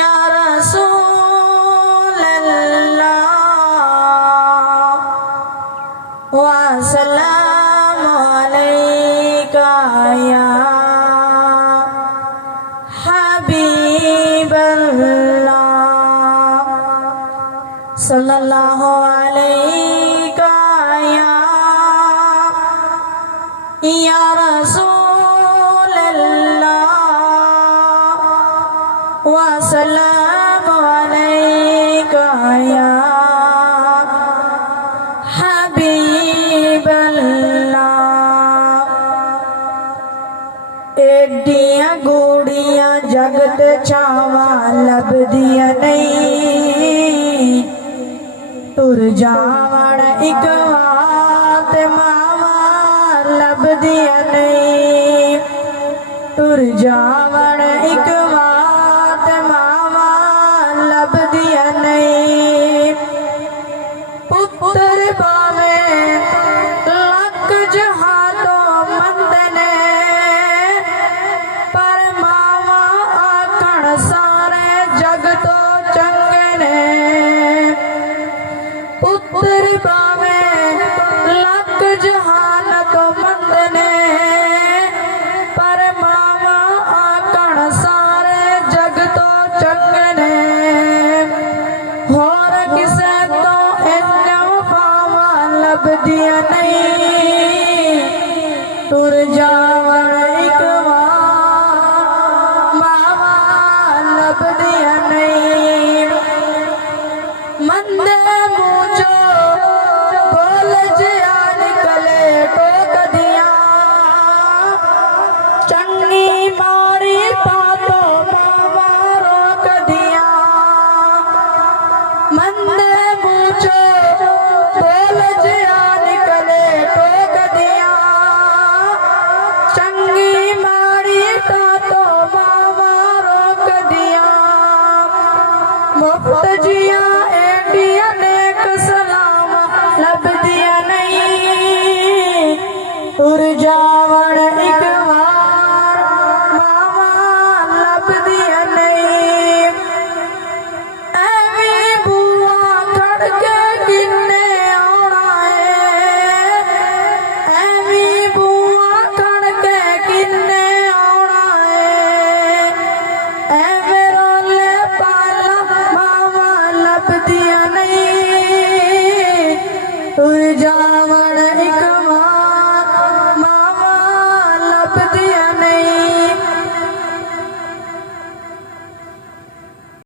या रसूल अल्लाह व सलाम अलैका या हबीब अल्लाह सल्लल्लाहु अलैका या रसूल अल्लाह व सलाम अलैका या हबीब अल्लाह। एडियां गोड़ियां जगत छावा लभदियां नहीं, तुर जावण इक वात मावा लभदियां नहीं, तुर जावण इक वात मावा लभदियां नहीं। पुत्र पावे लख जहातो मंद ने, पर मावा आखण सारे जग तो चंगे ने। पुत्र पावे लख जहान तो मंद ने, पर मावा आखण सारे जग तो चंगे ने। होर किसे तो इन्ने पावा लभदियां नहीं, तुर जावण इक वार मावा लभदियां नहीं। मंदे मूंचो बोल जिया निकले टोक दिया, चन्नी मारी पातो मावा रोक दिया। मंदे मूंचो बोल जिया निकले टोक दिया, चंगी मारी पातो मावा रोक दिया। मुफ्त जिया एडियां नेक सलाम लभदियां नहीं, तुर जावण इक वार मावा लभदियां नहीं। एवी बुआ खड़के किन्ने आउणा है, एवी बुआ खड़के किन्ने आउणा है। एवे रोले पाला मावा लभदियां नहीं, तुर जावण इक वार मावा लभदियां